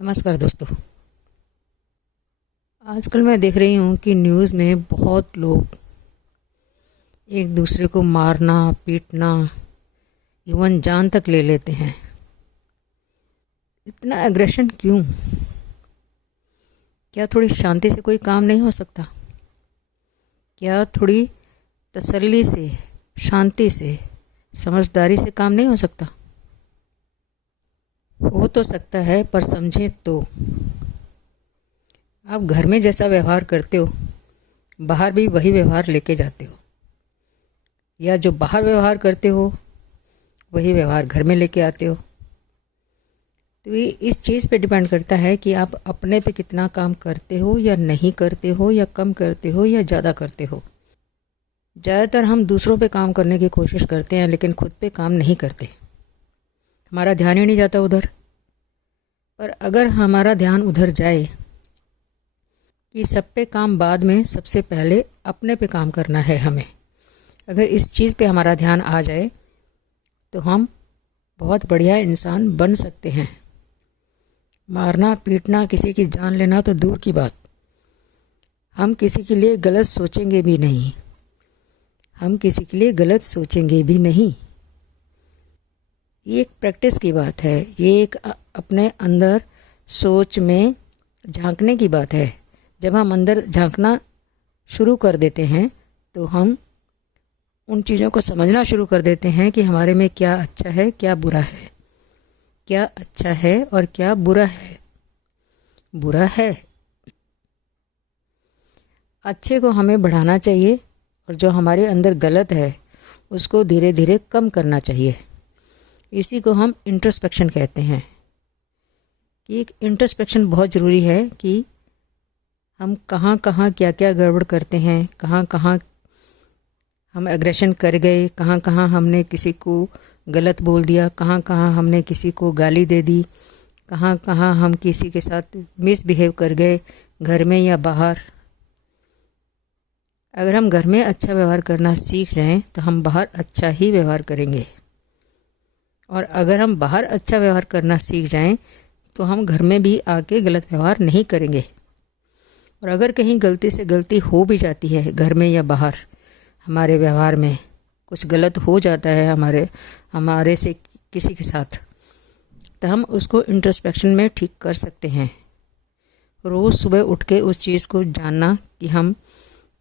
नमस्कार दोस्तों। आजकल मैं देख रही हूँ कि न्यूज़ में बहुत लोग एक दूसरे को मारना पीटना इवन जान तक ले लेते हैं। इतना एग्रेशन क्यों? क्या थोड़ी शांति से कोई काम नहीं हो सकता? क्या थोड़ी तसल्ली से, शांति से, समझदारी से काम नहीं हो सकता? हो तो सकता है, पर समझें तो आप घर में जैसा व्यवहार करते हो बाहर भी वही व्यवहार लेके जाते हो, या जो बाहर व्यवहार करते हो वही व्यवहार घर में लेके आते हो। तो ये इस चीज़ पे डिपेंड करता है कि आप अपने पे कितना काम करते हो या नहीं करते हो, या कम करते हो या ज़्यादा करते हो। ज़्यादातर हम दूसरों पे काम करने की कोशिश करते हैं लेकिन खुद पे काम नहीं करते, हमारा ध्यान ही नहीं जाता उधर। पर अगर हमारा ध्यान उधर जाए कि सब पे काम बाद में, सबसे पहले अपने पे काम करना है हमें, अगर इस चीज़ पे हमारा ध्यान आ जाए तो हम बहुत बढ़िया इंसान बन सकते हैं। मारना पीटना, किसी की जान लेना तो दूर की बात, हम किसी के लिए गलत सोचेंगे भी नहीं, हम किसी के लिए गलत सोचेंगे भी नहीं। ये एक प्रैक्टिस की बात है, ये एक अपने अंदर सोच में झांकने की बात है। जब हम अंदर झांकना शुरू कर देते हैं तो हम उन चीज़ों को समझना शुरू कर देते हैं कि हमारे में क्या अच्छा है, क्या बुरा है, क्या अच्छा है और क्या बुरा है। बुरा है, अच्छे को हमें बढ़ाना चाहिए और जो हमारे अंदर गलत है उसको धीरे धीरे कम करना चाहिए। इसी को हम इंट्रोस्पेक्शन कहते हैं। कि एक इंट्रोस्पेक्शन बहुत ज़रूरी है कि हम कहाँ कहाँ क्या क्या गड़बड़ करते हैं, कहाँ कहाँ हम एग्रेशन कर गए, कहाँ कहाँ हमने किसी को गलत बोल दिया, कहाँ कहाँ हमने किसी को गाली दे दी, कहाँ कहाँ हम किसी के साथ मिसबिहेव कर गए, घर में या बाहर। अगर हम घर में अच्छा व्यवहार करना सीख जाएं तो हम बाहर अच्छा ही व्यवहार करेंगे, और अगर हम बाहर अच्छा व्यवहार करना सीख जाएं तो हम घर में भी आके गलत व्यवहार नहीं करेंगे। और अगर कहीं गलती से गलती हो भी जाती है घर में या बाहर, हमारे व्यवहार में कुछ गलत हो जाता है हमारे से किसी के साथ, तो हम उसको इंट्रोस्पेक्शन में ठीक कर सकते हैं। रोज़ सुबह उठ के उस चीज़ को जानना कि हम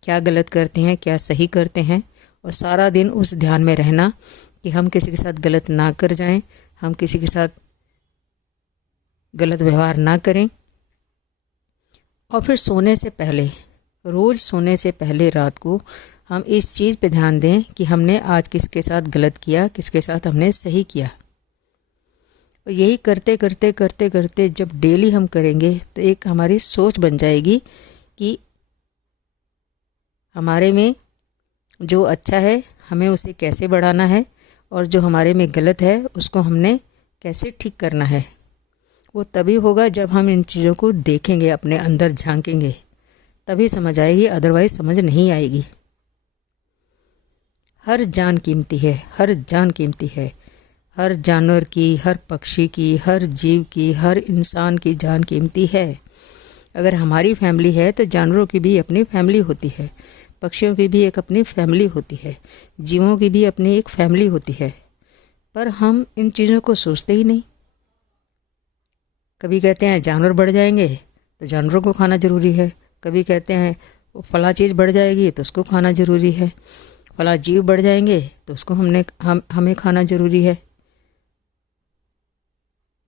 क्या गलत करते हैं, क्या सही करते हैं, और सारा दिन उस ध्यान में रहना कि हम किसी के साथ गलत ना कर जाएं, हम किसी के साथ गलत व्यवहार ना करें। और फिर सोने से पहले, रोज़ सोने से पहले रात को हम इस चीज़ पे ध्यान दें कि हमने आज किसके साथ गलत किया, किसके साथ हमने सही किया। और यही करते करते करते करते जब डेली हम करेंगे तो एक हमारी सोच बन जाएगी कि हमारे में जो अच्छा है हमें उसे कैसे बढ़ाना है, और जो हमारे में गलत है उसको हमने कैसे ठीक करना है। वो तभी होगा जब हम इन चीज़ों को देखेंगे, अपने अंदर झांकेंगे, तभी समझ आएगी, अदरवाइज़ समझ नहीं आएगी। हर जान कीमती है, हर जान कीमती है, हर जानवर की, हर पक्षी की, हर जीव की, हर इंसान की जान कीमती है। अगर हमारी फैमिली है तो जानवरों की भी अपनी फैमिली होती है, पक्षियों की भी एक अपनी फैमिली होती है, जीवों की भी अपनी एक फैमिली होती है। पर हम इन चीज़ों को सोचते ही नहीं। कभी कहते हैं जानवर बढ़ जाएंगे तो जानवरों को खाना ज़रूरी है, कभी कहते हैं फला चीज़ बढ़ जाएगी तो उसको खाना ज़रूरी है, फला जीव बढ़ जाएंगे तो उसको हमें खाना ज़रूरी है।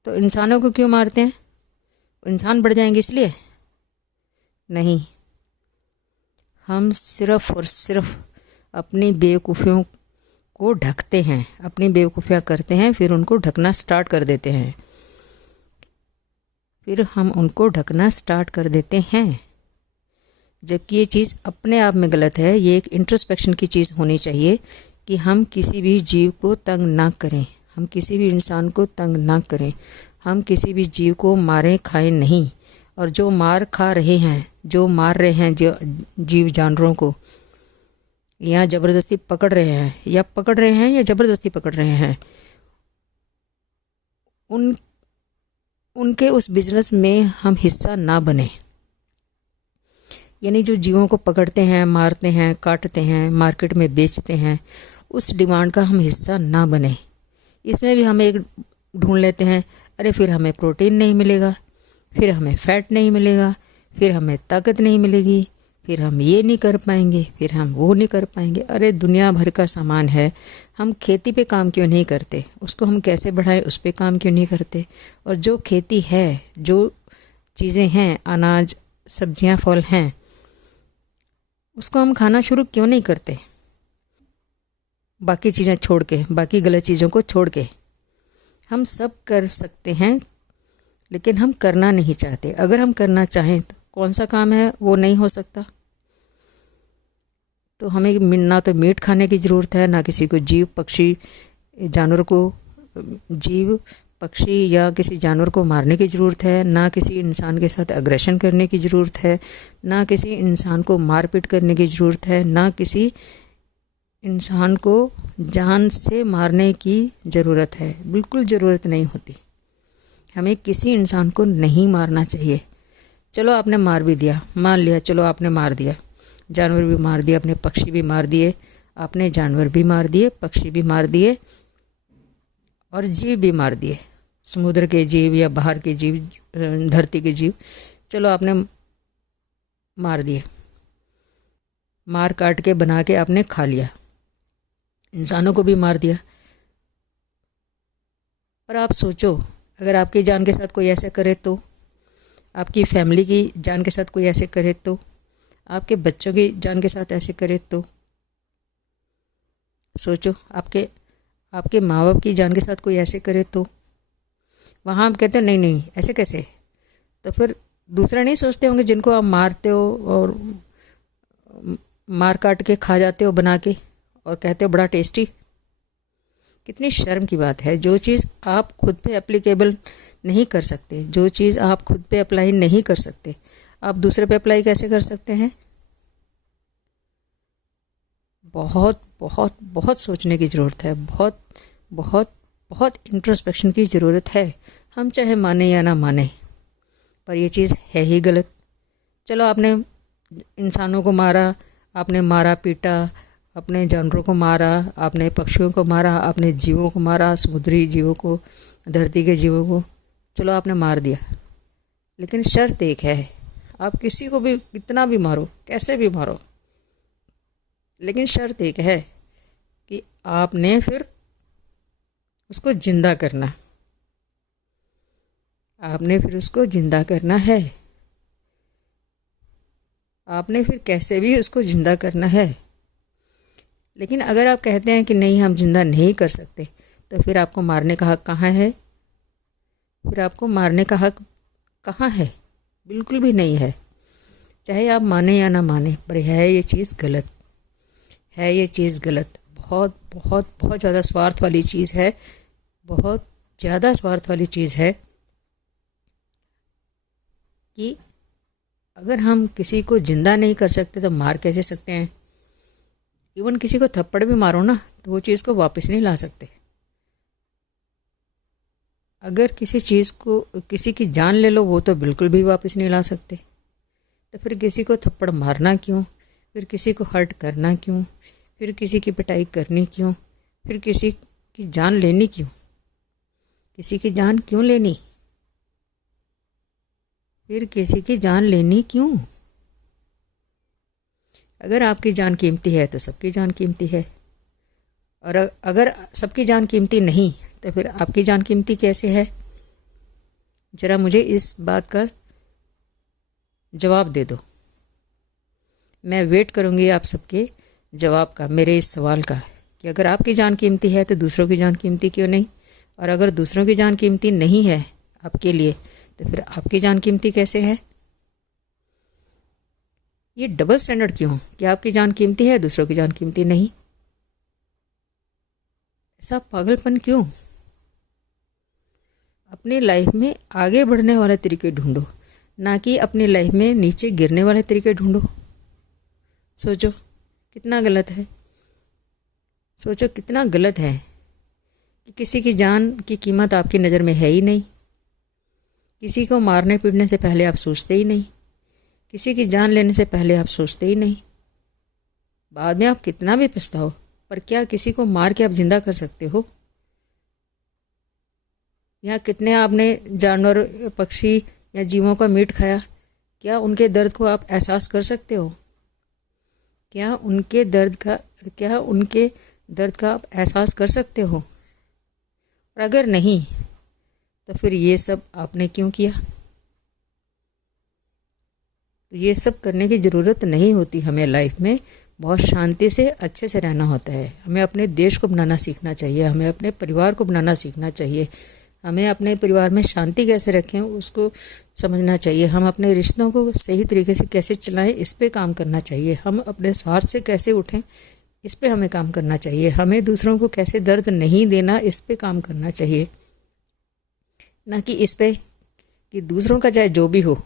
तो इंसानों को क्यों मारते हैं? इंसान बढ़ जाएंगे इसलिए नहीं। हम सिर्फ़ और सिर्फ अपनी बेवकूफ़ियों को ढकते हैं, अपनी बेवकूफ़ियाँ करते हैं, फिर उनको ढकना स्टार्ट कर देते हैं, फिर हम उनको ढकना स्टार्ट कर देते हैं। जबकि ये चीज़ अपने आप में गलत है। ये एक इंट्रोस्पेक्शन की चीज़ होनी चाहिए कि हम किसी भी जीव को तंग ना करें, हम किसी भी इंसान को तंग ना करें, हम किसी भी जीव को मारें खाएं नहीं। और जो मार खा रहे हैं, जो मार रहे हैं जो जीव जानवरों को, या ज़बरदस्ती पकड़ रहे हैं या ज़बरदस्ती पकड़ रहे हैं, उन उनके उस बिजनेस में हम हिस्सा ना बने। यानी जो जीवों को पकड़ते हैं, मारते हैं, काटते हैं, मार्केट में बेचते हैं, उस डिमांड का हम हिस्सा ना बने। इसमें भी हम एक ढूंढ लेते हैं, अरे फिर हमें प्रोटीन नहीं मिलेगा, फिर हमें फैट नहीं मिलेगा, फिर हमें ताकत नहीं मिलेगी, फिर हम ये नहीं कर पाएंगे, फिर हम वो नहीं कर पाएंगे। अरे दुनिया भर का सामान है, हम खेती पे काम क्यों नहीं करते? उसको हम कैसे बढ़ाएं, उस पे काम क्यों नहीं करते? और जो खेती है, जो चीज़ें हैं, अनाज, सब्जियां, फल हैं, उसको हम खाना शुरू क्यों नहीं करते? बाकी चीज़ें छोड़ के, बाकी गलत चीज़ों को छोड़ के। हम सब कर सकते हैं, लेकिन हम करना नहीं चाहते। अगर हम करना चाहें तो कौन सा काम है वो नहीं हो सकता? तो हमें ना तो मीट खाने की ज़रूरत है, ना किसी को जीव पक्षी जानवर को, जीव पक्षी या किसी जानवर को मारने की ज़रूरत है, ना किसी इंसान के साथ अग्रेशन करने की ज़रूरत है, ना किसी इंसान को मारपीट करने की ज़रूरत है, ना किसी इंसान को जान से मारने की ज़रूरत है। बिल्कुल ज़रूरत नहीं होती। हमें किसी इंसान को नहीं मारना चाहिए। चलो आपने मार भी दिया, मान लिया, चलो आपने मार दिया, जानवर भी मार दिया, अपने पक्षी भी मार दिए, आपने जानवर भी मार दिए, पक्षी भी मार दिए और जीव भी मार दिए, समुद्र के जीव या बाहर के जीव, धरती के जीव, चलो आपने मार दिए, मार काट के बना के आपने खा लिया, इंसानों को भी मार दिया। पर आप सोचो, अगर आपकी जान के साथ कोई ऐसा करे तो, आपकी फैमिली की जान के साथ कोई ऐसे करे तो, आपके बच्चों की जान के साथ ऐसे करे तो सोचो, आपके माँ बाप की जान के साथ कोई ऐसे करे तो वहाँ आप कहते हो नहीं नहीं ऐसे कैसे? तो फिर दूसरा नहीं सोचते होंगे जिनको आप मारते हो और मार काट के खा जाते हो बना के और कहते हो बड़ा टेस्टी? कितनी शर्म की बात है। जो चीज़ आप खुद पे एप्लीकेबल नहीं कर सकते, जो चीज़ आप खुद पे अप्लाई नहीं कर सकते, आप दूसरे पे अप्लाई कैसे कर सकते हैं? बहुत बहुत बहुत सोचने की ज़रूरत है, बहुत बहुत बहुत इंट्रोस्पेक्शन की ज़रूरत है। हम चाहे माने या ना माने, पर ये चीज़ है ही गलत। चलो आपने इंसानों को मारा, आपने मारा पीटा, अपने जानवरों को मारा, आपने पक्षियों को मारा, आपने जीवों को मारा, समुद्री जीवों को, धरती के जीवों को, चलो आपने मार दिया। लेकिन शर्त एक है, आप किसी को भी कितना भी मारो, कैसे भी मारो, लेकिन शर्त एक है कि आपने फिर उसको जिंदा करना, आपने फिर उसको जिंदा करना है, आपने फिर कैसे भी उसको जिंदा करना है। लेकिन अगर आप कहते हैं कि नहीं हम जिंदा नहीं कर सकते, तो फिर आपको मारने का हक कहाँ है? फिर आपको मारने का हक कहाँ है? बिल्कुल भी नहीं है। चाहे आप माने या ना माने, पर है ये चीज़ गलत, है ये चीज़ गलत। बहुत बहुत बहुत ज़्यादा स्वार्थ वाली चीज़ है, बहुत ज़्यादा स्वार्थ वाली चीज़ है कि अगर हम किसी को जिंदा नहीं कर सकते तो मार कैसे सकते हैं? इवन किसी को थप्पड़ भी मारो ना तो वो चीज़ को वापस नहीं ला सकते। अगर किसी चीज़ को, किसी की जान ले लो, वो तो बिल्कुल भी वापस नहीं ला सकते। तो फिर किसी को थप्पड़ मारना क्यों? फिर किसी को हर्ट करना क्यों? फिर किसी की पिटाई करनी क्यों? फिर किसी की जान लेनी क्यों? किसी की जान क्यों लेनी? फिर किसी की जान लेनी क्यों? अगर आपकी जान कीमती है तो सबकी जान कीमती है, और अगर सबकी जान कीमती नहीं तो फिर आपकी जान कीमती कैसे है? ज़रा मुझे इस बात का जवाब दे दो। मैं वेट करूँगी आप सबके जवाब का, मेरे इस सवाल का, कि अगर आपकी जान कीमती है तो दूसरों की जान कीमती क्यों नहीं? और अगर दूसरों की जान कीमती नहीं है आपके लिए, तो फिर आपकी जान कीमती कैसे है? ये डबल स्टैंडर्ड क्यों कि आपकी जान कीमती है, दूसरों की जान कीमती नहीं? ऐसा पागलपन क्यों? अपनी लाइफ में आगे बढ़ने वाले तरीके ढूंढो, ना कि अपनी लाइफ में नीचे गिरने वाले तरीके ढूंढो। सोचो कितना गलत है, सोचो कितना गलत है कि किसी की जान की कीमत आपकी नज़र में है ही नहीं, किसी को मारने पीटने से पहले आप सोचते ही नहीं, किसी की जान लेने से पहले आप सोचते ही नहीं। बाद में आप कितना भी पछताओ, पर क्या किसी को मार के आप जिंदा कर सकते हो? या कितने आपने जानवर, पक्षी या जीवों का मीट खाया, क्या उनके दर्द को आप एहसास कर सकते हो? क्या उनके दर्द का आप एहसास कर सकते हो? और अगर नहीं, तो फिर ये सब आपने क्यों किया? तो ये सब करने की ज़रूरत नहीं होती। हमें लाइफ में बहुत शांति से अच्छे से रहना होता है। हमें अपने देश को बनाना सीखना चाहिए, हमें अपने परिवार को बनाना सीखना चाहिए, हमें अपने परिवार में शांति कैसे रखें उसको समझना चाहिए, हम अपने रिश्तों को सही तरीके से कैसे चलाएं इस पे काम करना चाहिए, हम अपने स्वार्थ से कैसे उठें इस पे हमें काम करना चाहिए, हमें दूसरों को कैसे दर्द नहीं देना इस पे काम करना चाहिए, ना कि इस पे कि दूसरों का चाहे जो भी हो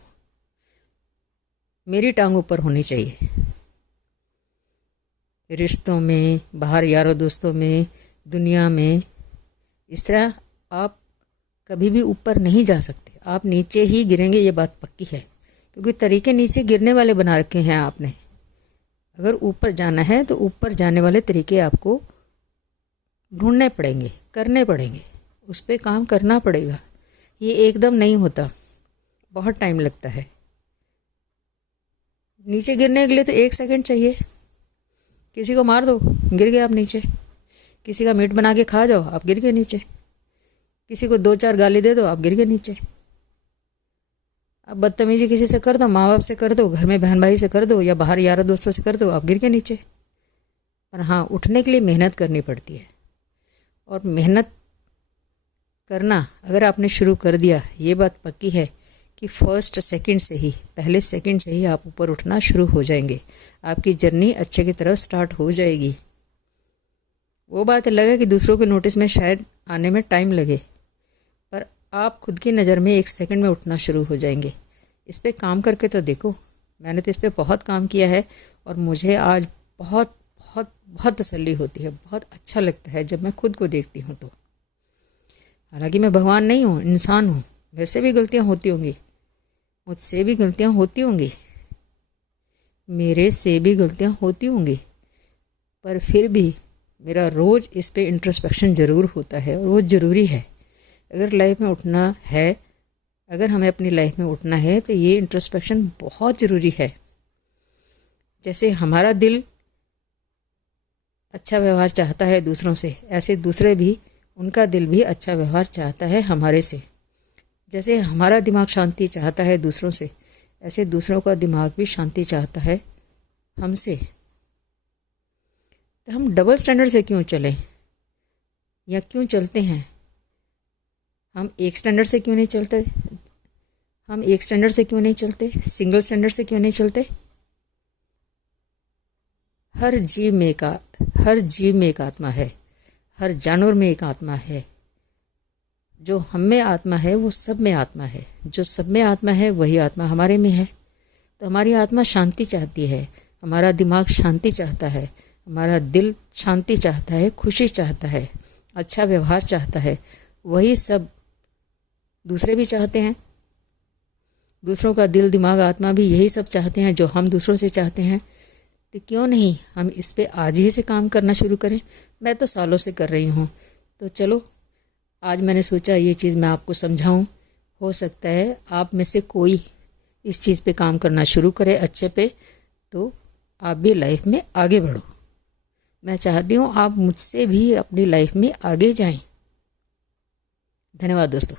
मेरी टांग ऊपर होनी चाहिए। रिश्तों में, बाहर यारों दोस्तों में, दुनिया में इस तरह आप कभी भी ऊपर नहीं जा सकते, आप नीचे ही गिरेंगे, ये बात पक्की है। क्योंकि तरीके नीचे गिरने वाले बना रखे हैं आपने। अगर ऊपर जाना है तो ऊपर जाने वाले तरीके आपको ढूंढने पड़ेंगे, करने पड़ेंगे, उस पर काम करना पड़ेगा। ये एकदम नहीं होता, बहुत टाइम लगता है। नीचे गिरने के लिए तो 1 सेकंड चाहिए। किसी को मार दो, गिर गए आप नीचे। किसी का मीट बना के खा जाओ, आप गिर गए नीचे। किसी को 2-4 गाली दे दो, आप गिर गए नीचे। अब बदतमीजी किसी से कर दो, माँ बाप से कर दो, घर में बहन भाई से कर दो, या बाहर यारों दोस्तों से कर दो, आप गिर गए नीचे। पर हाँ, उठने के लिए मेहनत करनी पड़ती है। और मेहनत करना अगर आपने शुरू कर दिया, ये बात पक्की है कि फर्स्ट सेकंड से ही, पहले सेकंड से ही आप ऊपर उठना शुरू हो जाएंगे। आपकी जर्नी अच्छे की तरफ स्टार्ट हो जाएगी। वो बात अलग है कि दूसरों के नोटिस में शायद आने में टाइम लगे, पर आप खुद की नज़र में 1 सेकंड में उठना शुरू हो जाएंगे। इस पर काम करके तो देखो। मैंने तो इस पर बहुत काम किया है और मुझे आज बहुत बहुत बहुत तसल्ली होती है, बहुत अच्छा लगता है जब मैं खुद को देखती हूँ तो। हालांकि मैं भगवान नहीं हूँ, इंसान हूँ, वैसे भी गलतियाँ होती होंगी, मुझसे भी गलतियाँ होती होंगी, मेरे से भी गलतियाँ होती होंगी, पर फिर भी मेरा रोज़ इस पे इंट्रोस्पेक्शन ज़रूर होता है और वो ज़रूरी है। अगर लाइफ में उठना है, अगर हमें अपनी लाइफ में उठना है तो ये इंट्रोस्पेक्शन बहुत ज़रूरी है। जैसे हमारा दिल अच्छा व्यवहार चाहता है दूसरों से, ऐसे दूसरे भी, उनका दिल भी अच्छा व्यवहार चाहता है हमारे से। जैसे हमारा दिमाग शांति चाहता है दूसरों से, ऐसे दूसरों का दिमाग भी शांति चाहता है हमसे। तो हम डबल स्टैंडर्ड से क्यों चलें, या क्यों चलते हैं? हम एक स्टैंडर्ड से क्यों नहीं चलते? हम एक स्टैंडर्ड से क्यों नहीं चलते? सिंगल स्टैंडर्ड से क्यों नहीं चलते? हर जीव में एक आत्मा है, हर जानवर में एक आत्मा है। जो हम में आत्मा है वो सब में आत्मा है, जो सब में आत्मा है वही आत्मा हमारे में है। तो हमारी आत्मा शांति चाहती है, हमारा दिमाग शांति चाहता है, हमारा दिल शांति चाहता है, खुशी चाहता है, अच्छा व्यवहार चाहता है। वही सब दूसरे भी चाहते हैं। दूसरों का दिल, दिमाग, आत्मा भी यही सब चाहते हैं जो हम दूसरों से चाहते हैं। तो क्यों नहीं हम इस पे आज ही से काम करना शुरू करें? मैं तो सालों से कर रही हूँ, तो चलो आज मैंने सोचा ये चीज़ मैं आपको समझाऊं। हो सकता है आप में से कोई इस चीज़ पे काम करना शुरू करे अच्छे पे, तो आप भी लाइफ में आगे बढ़ो। मैं चाहती हूँ आप मुझसे भी अपनी लाइफ में आगे जाएं। धन्यवाद दोस्तों।